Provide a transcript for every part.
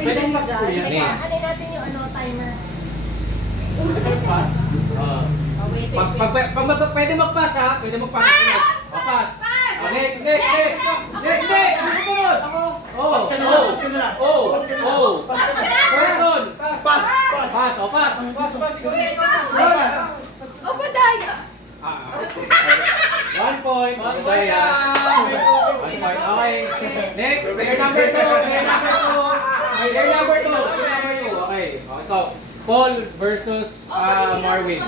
Pwede pass po yan. Ano natin yung timer? Pass. Pag pwede mag-pass ha? Pwede mag-pass. Pass! Next! Next! Susunod! Pass ka na. Person! Pass. Pass! O, pass! O, badaya! 1 point. One point Badaya. lang. 1 point. Okay. Next, player number 2. Player number 2. Okay. O, ito. Paul versus Marvin.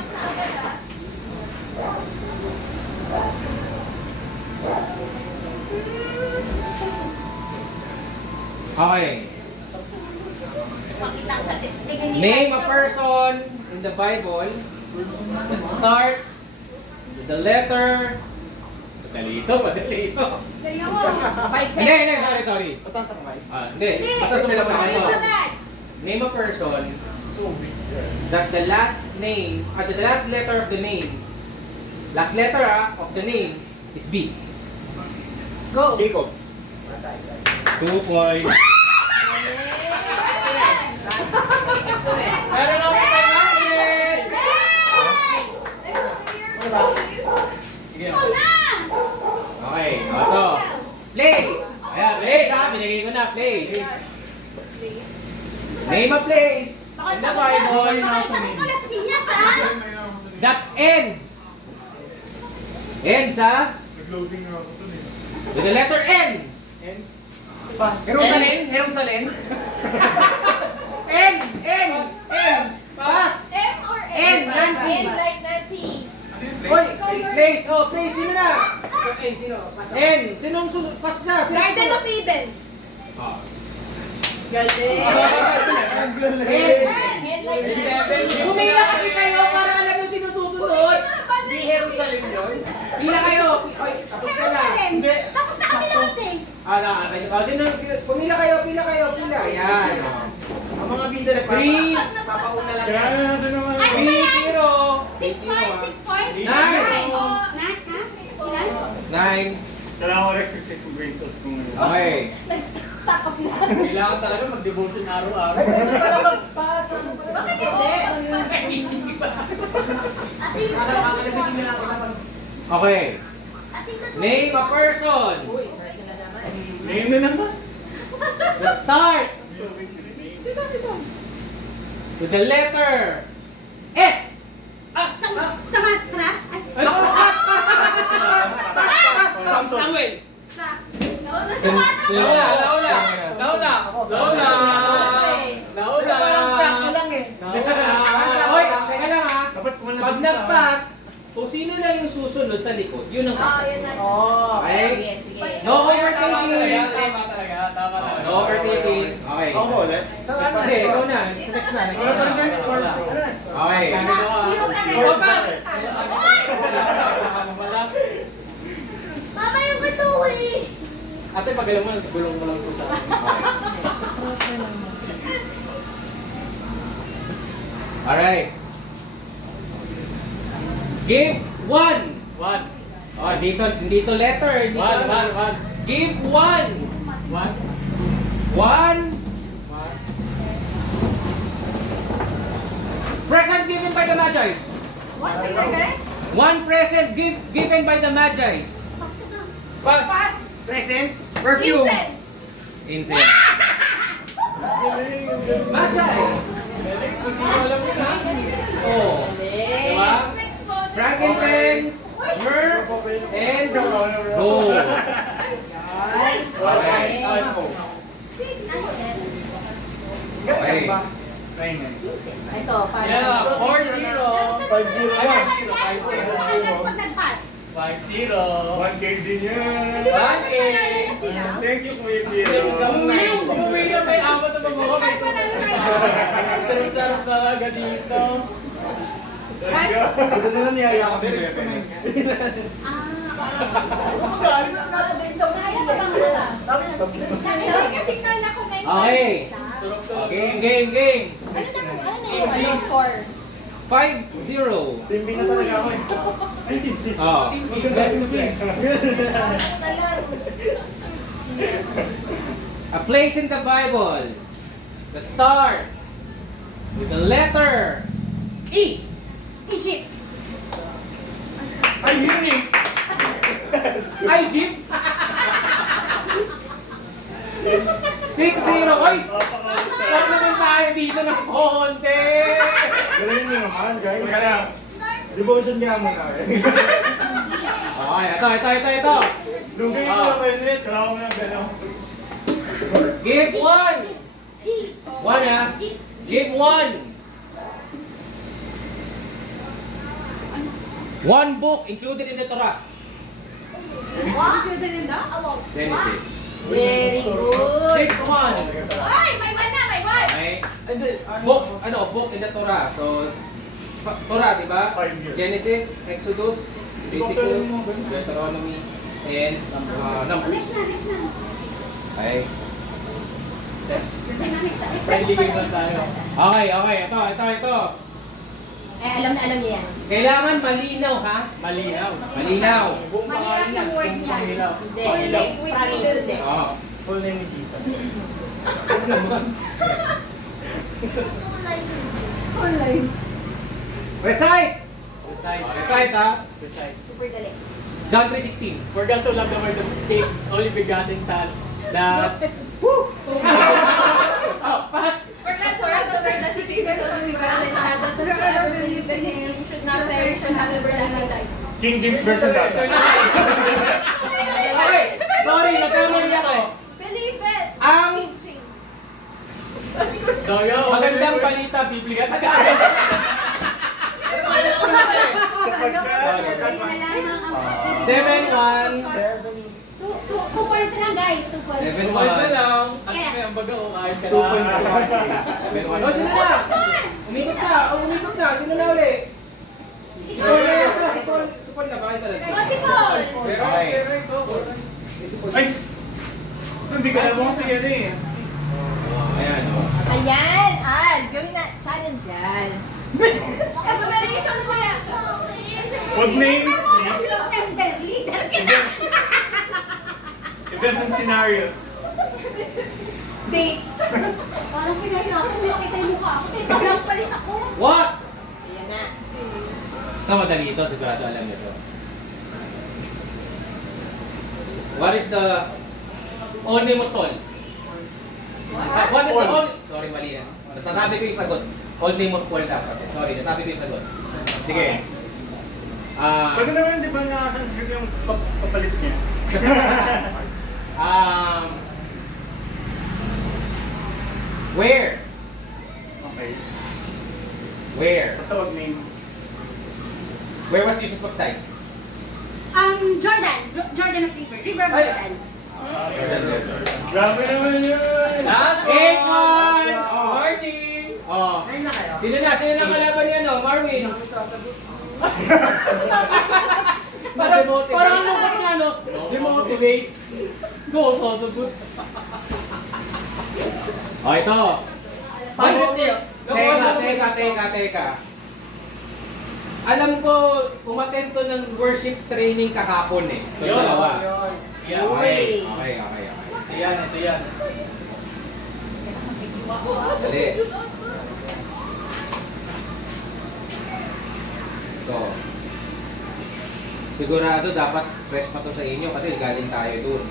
Okay. Name a person in the Bible that starts with the letter. Madali ito. Hindi, sorry. Patas ang kamay. Hindi. Basta sumunod na kayo. Name a person that the last name, the last letter of the name, last letter of the name is B. Go! Jacob. 2 points. Meron ako pagkain! Sige. Okay, ito. Place! Ayan, place ha. Binigay ko na, place. Name a place in the Bible that ends. Ends ha? Nag-loading na ako dun eh. With the letter N. Jerusalem? N. Pass. M or N, Nancy. N like Nancy. Hoy, place. Oh, place. Sino na? N. Sinong susunod? Pass dyan. Garden of Eden. N. N like Nancy. Pumila kasi kayo para alam yung sino susunod. Di Jerusalem yun? Pila kayo. Ay, tapos ka na. Hindi. Tapos na kami lahat eh. Pumila kayo. Ayan. Ang mga bida na Three. papauna lang Kaya yan. na natin naman. Ano ba yan? 3-0. 6 points, 6 points. Nine. Ilan? 9. Kailangan ko exercise yung brain cells kung ano. Okay. Nag-stop up na. Kailangan talaga mag-devotion araw-araw. Bakit hindi? Ate, yung Okay. Name a person Name na naman. that starts with the letter S. Samatra? Ay, pass. Samuel. Nauna. Parang sakto lang eh. Hoy, teka lang ha. Dapat kung Pag nag-pass, kung sino lang yung susunod sa likod, yun ang sasagot. Okay? No overthinking. Tama talaga. No overthinking. Okay. ako ulit. So ano? Kasi ikaw na. Next na. Wala pa rin tayo score. Okay. Mama yung katuwi. Ate, pagalang mo, gulong mo lang po sa akin. Alright. Give 1. One. Oh, dito letter. One. Give 1. One. 1 present given by the Magi. What? Sige. 1 present given by the Magi. Pass. Present. Perfume. Incense. Magi. Hindi ko alam yun ha. Oh. Diba? Frankincense, myrrh, and gold. Okay. Okay. Ito, para. Yeah, 4-0. 5-0 lang. Pag nag-pass. 5-0. 1K din yan. Bakit? Thank you, Kuya Piero. Umuwi na may apat na mga Ang sarap-sarap talaga dito. Ito na lang niyaya ko din. Kasi kala ko na Okay. Game. Ano yung score? 5-0. Team B na talaga ako eh. Ay, Team C. Oh. A place in the Bible that starts with the letter E. Egypt. Ay, yun eh. Ay, Jeep! 6-0. Oy! Stop naman tayo dito ng konti! Galing nyo naman, guys. Kaya, devotion nga muna. Okay, ito. Lugay ko na kayo nila. Kailangan mo ng gano'n. Give one! G. One, ha? Give one! One book included in the Torah. Genesis. Very good. 6-1. Ay, may one na, may one. Okay? Hindi, Book in the Torah. So, Torah, di ba? 5 years. Genesis, Exodus, Leviticus, Deuteronomy, and Numbers. Next na. Okay? Pailigin lang tayo. Okay. Ito. Alam na niya yan. Kailangan malinaw, ha? Malinaw. Malinaw. Buong pangalan Mahirap yan. yung word Buong niya. Panginoon. Hindi. Promise, hindi. Oo. Full name ni Jesus. Online. Recite! Recite. Recite, ha? Recite. Super dali. John 3:16. For God so loved the world that He gave His only begotten Son, that Oh, pass! For God so loved the world that He gave His only begotten Son, that whosoever believes in Him should not perish but have everlasting life. King James Version lang. Okay, sorry, nagkamali ako. Believe it! Ang Daya, magandang balita, Biblia, Tagalog. Sapagkat, 7-1. 2 points lang, guys. 2 points. 7-1. Tumal na lang. At may ambaga o kahit ka 2 points lang. lang. 7-1. Oh, sino na? Umikot na. Sino na uli? Si Paul na ba? Ito na Oh, si Paul. Pero ito. Ay! Hindi ka alam mo kasi yan eh. Ayan, oh. Ayan, gawin na. Challenge yan. Enumeration ko yan! What names, please? System dev, leader kita. Events and scenarios. Date. Parang pinahirapan mo makita yung mukha ko. Teka lang, palit ako. What? Ayan na. Ito madali ito, sigurado alam niyo ito. What is the onemosol? What is the Sorry, mali na. Nasasabi ko yung sagot. Onemosol dapat. Sorry, nasabi ko yung sagot. Sige. Pwede naman, di ba nakasanscript yung kapalit niya? Where? Okay. Where? Basta wag name. Where was Jesus baptized? Jordan of River. River of Jordan. Grabe naman yun! Last 8-1! Morning! Oh. Sino na kalaban niya, no? Marvin. Parang ano ka nga, no? Demotivate. Go, sasagot. Oh, ito. Teka. Alam ko, umattend to ng worship training kahapon eh. Ito Yun. dalawa. Yan. Okay. Ito yan. Dali. Ito. Sigurado dapat fresh pa to sa inyo kasi galing tayo dun.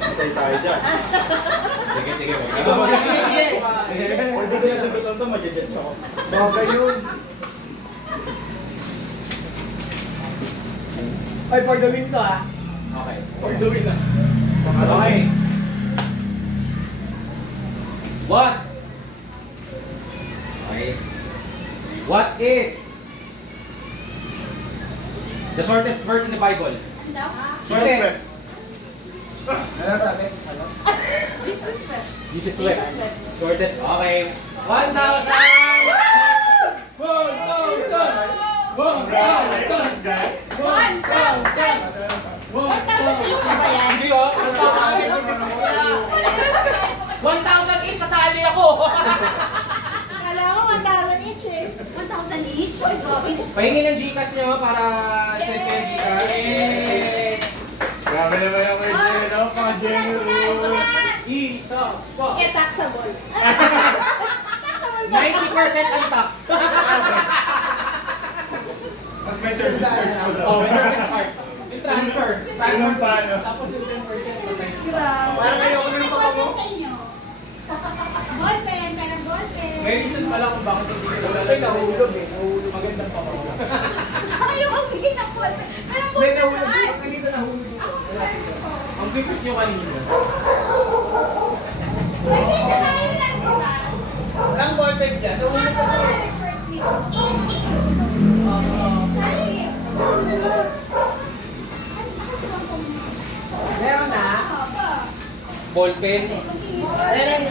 Patay tayo dyan. Sige. Pwede ko yung sagutan to, magigets ako. Bagay yun. Ay, pagawin to ah. Okay. Pagduwin na. Okay. What? Okay. What is the shortest verse in the Bible? Shortest. Ano sabi? Ano? Jesus wept. Shortest. Okay. 1,000! Congratulations, guys! 1,000 each ba yan? Hindi oh. 1,000 each, sasali ako. Kala ko 1,000 each eh. 1,000 each? Ay, grabe. Pahingi ng Gcash nyo para send kayo ng Gcash. Grabe naman yung kay Jeno, mga generous. Isa pa. Eh, taxable. Taxable ba? 90% ang tax. Mas may service charge ko daw. Oh, may service charge. Yung transfer. Ganun pa, no? Tapos yung 10% patay. Grabe. Parang ayoko na ng papa mo. Sa inyo. Ballpen, kaya ng ballpen. May reason pala kung bakit hindi ka Ay, nahulog eh. Nahulog. Magandang pa ako. Ayaw ang bigay ng ballpen. Anong Hindi, ballpen nahulog saan? dito. Kanina nahulog dito. Ako ballpen ko. Ang bigit nyo kanina. Ay, hindi na tayo lang ko. Walang ballpen dyan. Nahulog Ako kasi. ang expert dito. Ay. Meron na. Apa. Ballpen. Ayan,